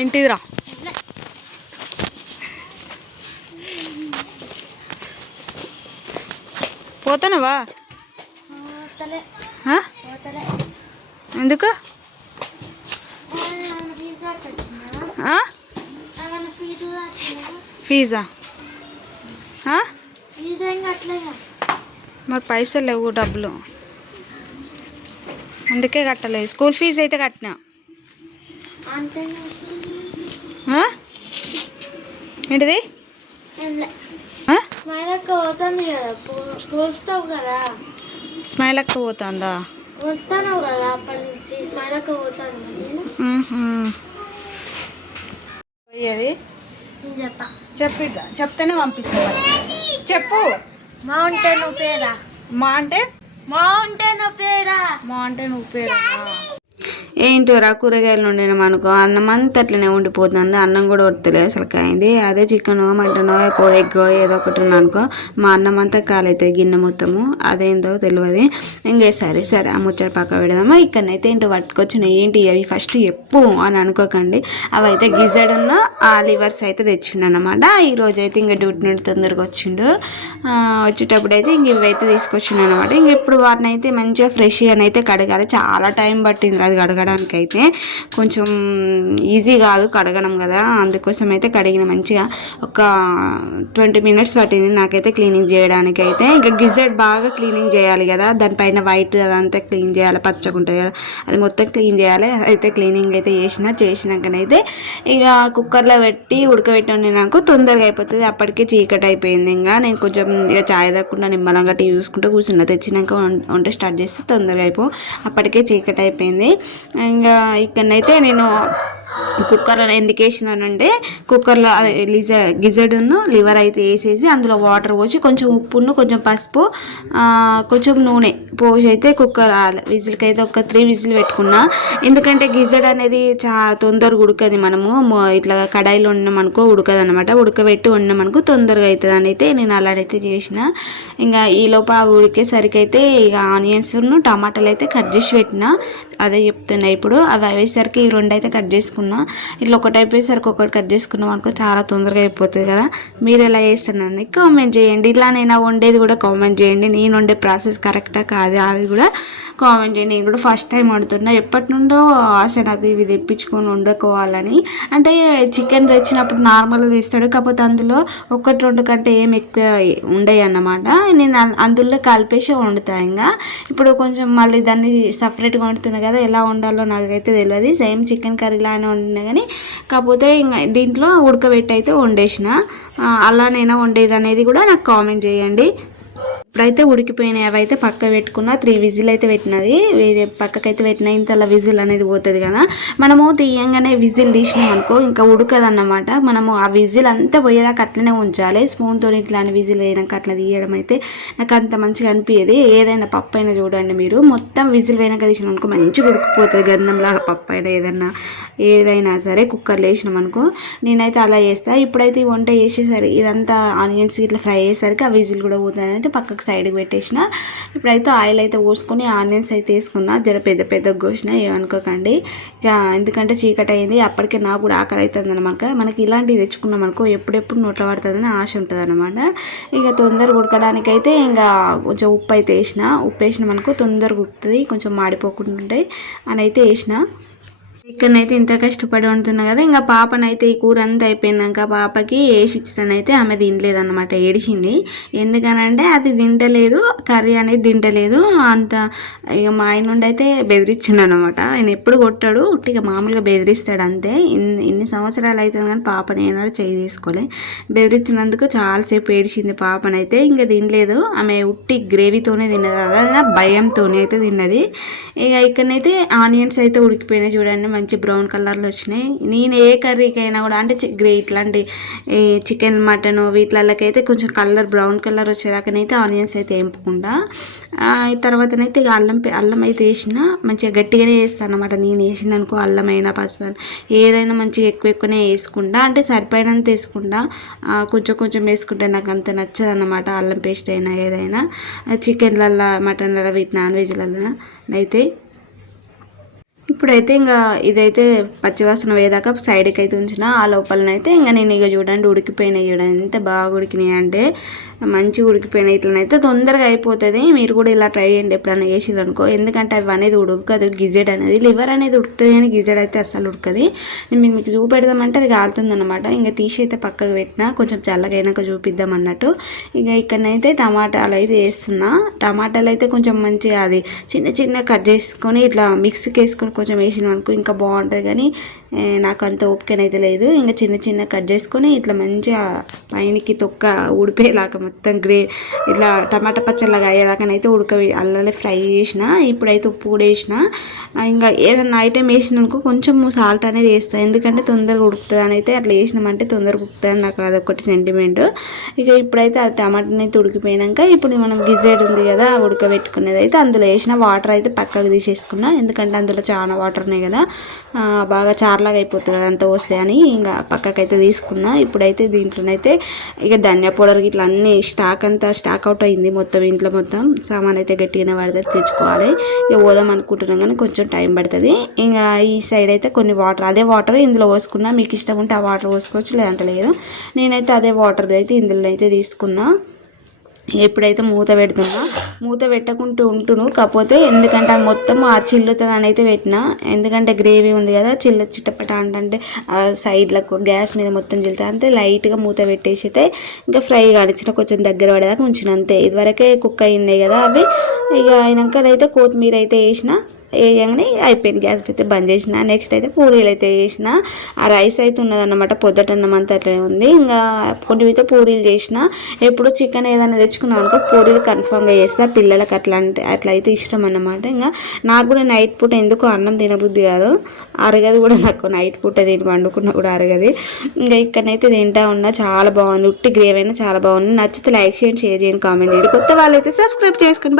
ఏంటిదిరా? పోతానవా? ఎందుకు? ఫీజా? మరి పైసలు లేవు, డబ్బులు, అందుకే కట్టలేదు. స్కూల్ ఫీజు అయితే కట్టినా. ఏంటిది? స్మైల్ అక్క పోతుందా? అది చెప్తేనే పంపిస్తా. చెప్పు. మౌంటైన్ పేరా? మా అంటే మౌంటైన్ పేరా? మౌంటైన్ పేరా? ఏంటోరా, కూరగాయలు వండినాం అనుకో, అన్నం అంతా అట్లనే ఉండిపోతుంది. అన్నం కూడా వడతలేదు అసలు అయింది. అదే చికెన్ మటనో ఎగ్గో ఏదో ఒకటి అనుకో, మా అన్నం అంతా కాలవుతుంది గిన్నె మొత్తము. అదేందో తెలియదు. ఇంకే సరే ఆ ముచ్చట పక్క పెడదామా. ఇక్కడనైతే ఏంటో పట్టుకొచ్చినాయి. ఏంటి అవి ఫస్ట్ చెప్పు అని అనుకోకండి. అవి అయితే గిజెడ్ ఉన్న ఆ లివర్స్ అయితే తెచ్చిండు అనమాట. ఈరోజు అయితే ఇంకా డ్యూటీ నుండి తొందరగా వచ్చిండు. వచ్చేటప్పుడు అయితే ఇంక ఇవైతే తీసుకొచ్చిండు అనమాట. ఇంక ఇప్పుడు వాటిని అయితే మంచిగా ఫ్రెష్గా అయితే కడగాలి. చాలా టైం పట్టింది అది కడగడానికి. అయితే కొంచెం ఈజీ కాదు కడగడం కదా, అందుకోసం అయితే కడిగిన. మంచిగా ఒక 20 minutes పట్టింది నాకైతే క్లీనింగ్ చేయడానికి. అయితే ఇంకా గిజెడ్ బాగా క్లీనింగ్ చేయాలి కదా, దానిపైన వైట్ అదంతా క్లీన్ చేయాలి, పచ్చగా ఉంటుంది కదా, అది మొత్తం క్లీన్ చేయాలి. అయితే క్లీనింగ్ అయితే చేసినాకనైతే ఇక కుక్కర్లో పెట్టి ఉడకబెట్టి నాకు తొందరగా అయిపోతుంది. అప్పటికే చీకటి అయిపోయింది. ఇంకా నేను కొంచెం ఇక చాయ్ తాగకుండా నిమ్మలంగా టీ చూసుకుంటూ కూర్చున్నా. తెచ్చినాక వంట స్టార్ట్ చేస్తే తొందరగా అప్పటికే చీకటి అయిపోయింది. ఇంకా ఇక్కడనైతే నేను కుక్కర్లో ఎందుకు వేసినానంటే, కుక్కర్లో గిజెడ్ను లివర్ అయితే వేసేసి అందులో వాటర్ పోసి కొంచెం ఉప్పును కొంచెం పసుపు కొంచెం నూనె పోసి అయితే కుక్కర్ విజిల్కి అయితే ఒక 3 విజిల్ పెట్టుకున్నా. ఎందుకంటే గిజెడ్ అనేది చాలా తొందరగా ఉడకది. మనము ఇట్లా కడాయిలో వండినామనుకో ఉడకదు అనమాట. ఉడకబెట్టి వండినామనుకో తొందరగా అవుతుంది అని అయితే నేను అలాడైతే చేసిన. ఇంకా ఈలోపు ఉడికేసరికి అయితే ఇక ఆనియన్స్ను టమాటాలు అయితే కట్ చేసి పెట్టిన. అదే చెప్తున్నా ఇప్పుడు. అవి అయ్యేసరికి ఈ 2 అయితే కట్ చేసుకున్నా. ఇట్లా ఒకటి అయిపోయేసరికి ఒకటి కట్ చేసుకున్నాం అనుకో చాలా తొందరగా అయిపోతుంది కదా. మీరు ఎలా చేస్తున్నారని కామెంట్ చేయండి. ఇలా నేను వండేది కూడా కామెంట్ చేయండి. నేను వండే ప్రాసెస్ కరెక్టా కాదు అది కూడా కామెంట్ చేయండి. నేను కూడా ఫస్ట్ టైం వండుతున్నా. ఎప్పటి నుండో ఆశ నాకు ఇవి తెప్పించుకొని వండుకోవాలని. అంటే చికెన్ తెచ్చినప్పుడు నార్మల్గా తెస్తాడు, కాకపోతే అందులో 1-2 కంటే ఏం ఎక్కువ ఉండవు అన్నమాట. నేను అందులో కలిపేసి వండుతా. ఇంకా ఇప్పుడు కొంచెం మళ్ళీ దాన్ని సపరేట్గా వండుతున్నా కదా, ఎలా వండాలో నాకైతే తెలియదు. సేమ్ చికెన్ కర్రీలానే వండినా కానీ కాకపోతే ఇంకా దీంట్లో ఉడకబెట్టి అయితే వండేసిన. అలానైనా వండేది అనేది కూడా నాకు కామెంట్ చేయండి. ఇప్పుడైతే ఉడికిపోయినాయి. అవి అయితే పక్క పెట్టుకున్న. 3 విజిల్ అయితే పెట్టినది, వేరే పక్కకైతే పెట్టిన. ఇంతలా విజిల్ అనేది పోతుంది కదా. మనము తీయంగానే విజిల్ తీసినాం అనుకో ఇంకా ఉడకదన్నమాట. మనము ఆ విజిల్ అంతా పోయేదాకా అట్లనే ఉంచాలి. స్పూన్తో ఇట్లాంటి విజిల్ వేయడానికి అట్లా తీయడం అయితే నాకు అంత మంచిగా అనిపించేది. ఏదైనా పప్పు అయినా చూడండి మీరు, మొత్తం విజిల్ వేయనాక తీసినాం అనుకో మంచిగా ఉడికిపోతుంది. గంధంలాగా పప్పు అయినా ఏదైనా సరే కుక్కర్లో వేసినాం అనుకో. నేనైతే అలా చేస్తాను. ఇప్పుడైతే ఈ వంట చేసేసరికి ఇదంతా ఆనియన్స్ ఇట్లా ఫ్రై అయ్యేసరికి ఆ విజిల్ కూడా పోతుంది. అయితే పక్కకు సైడ్కి పెట్టేసిన. ఇప్పుడైతే ఆయిల్ అయితే పోసుకొని ఆనియన్స్ అయితే వేసుకున్నా. జర పెద్ద కోసిన, ఏమనుకోకండి ఇక. ఎందుకంటే చీకటి అయింది. అప్పటికే నాకు కూడా ఆకలి అవుతుంది అనమాట. మనకి ఇలాంటివి తెచ్చుకున్నాం అనుకో ఎప్పుడెప్పుడు నోట్లో పడుతుందని ఆశ ఉంటుంది అనమాట. ఇక తొందరగా ఉడకడానికి అయితే ఇంకా కొంచెం ఉప్పు అయితే వేసినాం అనుకో తొందరగా ఉడుకుతుంది, కొంచెం మాడిపోకుండా ఉంటాయి అని అయితే వేసిన. ఇక్కడనైతే ఇంత కష్టపడి వండుతున్నా కదా. ఇంకా పాపనైతే ఈ కూర అంతా అయిపోయినాక పాపకి వేసి ఇచ్చానైతే ఆమె తినలేదన్నమాట. ఏడిచింది. ఎందుకనంటే అది తింటలేదు, కర్రీ అనేది తింటలేదు అంత. ఇక మా ఆయన నుండి అయితే బెదిరించాడు అనమాట. ఆయన ఎప్పుడు కొట్టాడు, ఉట్టిగా మామూలుగా బెదిరిస్తాడు అంతే. ఇన్ని సంవత్సరాలు అవుతుంది కానీ పాపని ఏనాడు చేయి తీసుకోలే. బెదిరించినందుకు చాలాసేపు ఏడిచింది పాపనైతే. ఇంకా తినలేదు ఆమె. ఉట్టి గ్రేవీతోనే తిన్నది, అదైనా భయంతోనే అయితే తిన్నది. ఇక ఇక్కడనైతే ఆనియన్స్ అయితే ఉడికిపోయినాయి చూడండి, మంచి బ్రౌన్ కలర్లో వచ్చినాయి. నేను ఏ కర్రీకైనా కూడా అంటే ఇట్లాంటి చికెన్ మటన్ వీటిలకైతే కొంచెం కలర్ బ్రౌన్ కలర్ వచ్చేదాకనైతే ఆనియన్స్ అయితే వేపుకుండా తర్వాతనైతే ఇక అల్లం అయితే వేసిన. మంచిగా గట్టిగానే వేస్తాను అనమాట. నేను వేసిన అనుకో అల్లమైనా పసుపు ఏదైనా మంచిగా ఎక్కువనే వేసుకుంటా. అంటే సరిపోయినంత వేసుకుంటా, కొంచెం వేసుకుంటే నాకు అంత నచ్చదు అనమాట. అల్లం పేస్ట్ అయినా ఏదైనా చికెన్లల్లో మటన్లలో వీటి నాన్ వెజ్లలో అయితే ఇప్పుడైతే ఇంకా ఇదైతే పచ్చివాసన వేదాకా సైడ్కి అయితే ఉంచిన ఆ లోపలనైతే ఇంకా నేను ఇక చూడండి ఉడికిపోయినాయి, చూడండి ఎంత బాగా ఉడికినాయి అంటే మంచిగా ఉడికిపోయినాయి. ఇట్లనైతే తొందరగా అయిపోతుంది. మీరు కూడా ఇలా ట్రై చేయండి ఎప్పుడైనా చేసిర్రు అనుకో, ఎందుకంటే అవి అనేది ఉడకదు. గిజెడ్ అనేది లివర్ అనేది ఉడుకుతుంది కానీ గిజెడ్ అయితే అసలు ఉడకది. నేను మీకు చూపెడదామంటే అది కాలుతుంది అనమాట. ఇంకా తీసి అయితే పక్కకు పెట్టినా కొంచెం చల్లగా అయినాక చూపిద్దాం అన్నట్టు. ఇక ఇక్కడనైతే టమాటాలు అయితే వేస్తున్నా. టమాటాలు అయితే కొంచెం మంచిగా అది చిన్న చిన్న కట్ చేసుకొని ఇట్లా మిక్సీకి వేసుకొని కొంచెం వేసినాం అనుకో ఇంకా బాగుంటుంది, కానీ నాకు అంత ఓపికనైతే లేదు. ఇంకా చిన్న చిన్న కట్ చేసుకొని ఇట్లా మంచిగా పైనకి తొక్క ఉడిపోయేలాగా మొత్తం ఇట్లా టమాటా పచ్చళ్ళగా అయ్యేదాకానైతే అల్లనే ఫ్రై చేసిన. ఇప్పుడైతే ఉప్పు కూడా వేసిన. ఇంకా ఏదన్నా ఐటెం వేసిన అనుకో కొంచెం సాల్ట్ అనేది వేస్తాను, ఎందుకంటే తొందరగా ఉడుకుతుంది అని అయితే అట్లా వేసినామంటే తొందరగా ఉడుకుతుంది, నాకు అదొకటి సెంటిమెంట్. ఇక ఇప్పుడైతే ఆ టమాటాని అయితే ఉడికిపోయినాక ఇప్పుడు మనం గిజెడ్ ఉంది కదా ఉడకబెట్టుకునేది అయితే అందులో వేసిన వాటర్ అయితే పక్కకు తీసేసుకున్నా, ఎందుకంటే అందులో చాలా వాటర్ ఉన్నాయి కదా బాగా చార్లాగా అయిపోతుంది అదంతా వస్తే అని ఇంకా పక్కకైతే తీసుకున్నా. ఇప్పుడైతే దీంట్లోనైతే ఇక ధనియా పౌడర్ ఇట్లా అన్ని స్టాక్ అవుట్ అయింది మొత్తం. ఇంట్లో మొత్తం సామాన్ అయితే గట్టిగానే పడుతుంది, తెచ్చుకోవాలి. ఇక పోదాం అనుకుంటున్నాం కానీ కొంచెం టైం పడుతుంది. ఇంకా ఈ సైడ్ అయితే కొన్ని వాటర్, అదే వాటర్ ఇందులో పోసుకున్నా. మీకు ఇష్టం ఉంటే ఆ వాటర్ పోసుకోవచ్చు, లేదంటే లేదు. నేనైతే అదే వాటర్ అయితే ఇందులో అయితే తీసుకున్నా. ఎప్పుడైతే మూత పెడుతున్నా, మూత పెట్టకుంటూ ఉంటును, కాకపోతే ఎందుకంటే అది మొత్తం ఆ చిల్లుతుంది అని అయితే పెట్టిన, ఎందుకంటే గ్రేవీ ఉంది కదా చిట్టపట అంటే సైడ్లకు గ్యాస్ మీద మొత్తం చిల్లుతుంది. అంతే లైట్గా మూత పెట్టేసి అయితే ఇంకా ఫ్రై కానిచ్చిన, కొంచెం దగ్గర పడేదాకా ఉంచిన అంతే. ఇదివరకే కుక్ అయి ఉన్నాయి కదా అవి. ఇక అయినాక అయితే కొత్తిమీర అయితే వేసిన, వేయగానే అయిపోయింది. గ్యాస్ అయితే బంద్ చేసిన. నెక్స్ట్ అయితే పూరీలు అయితే చేసిన. ఆ రైస్ అయితే ఉన్నదన్నమాట, పొద్దుటన్నం అంతా అట్లనే ఉంది. ఇంకా కొన్ని అయితే పూరీలు చేసిన. ఎప్పుడు చికెన్ ఏదైనా తెచ్చుకున్నాం అనుకో పూరీలు కన్ఫామ్గా చేస్తా, పిల్లలకి అట్లా అయితే ఇష్టం అన్నమాట. ఇంకా నాకు కూడా నైట్ పూట ఎందుకో అన్నం తినబుద్ధి కాదు, అరగదు కూడా నాకు. నైట్ పూట తిని వండుకున్నా కూడా అరగది. ఇంకా ఇక్కడనైతే తింటా ఉన్నా, చాలా బాగుంది. ఉట్టి గ్రేవీ అయినా చాలా బాగుంది. నచ్చితే లైక్ చేయండి, షేర్ చేయండి, కామెంట్ చేయండి. కొత్త వాళ్ళైతే సబ్స్క్రైబ్ చేసుకోండి.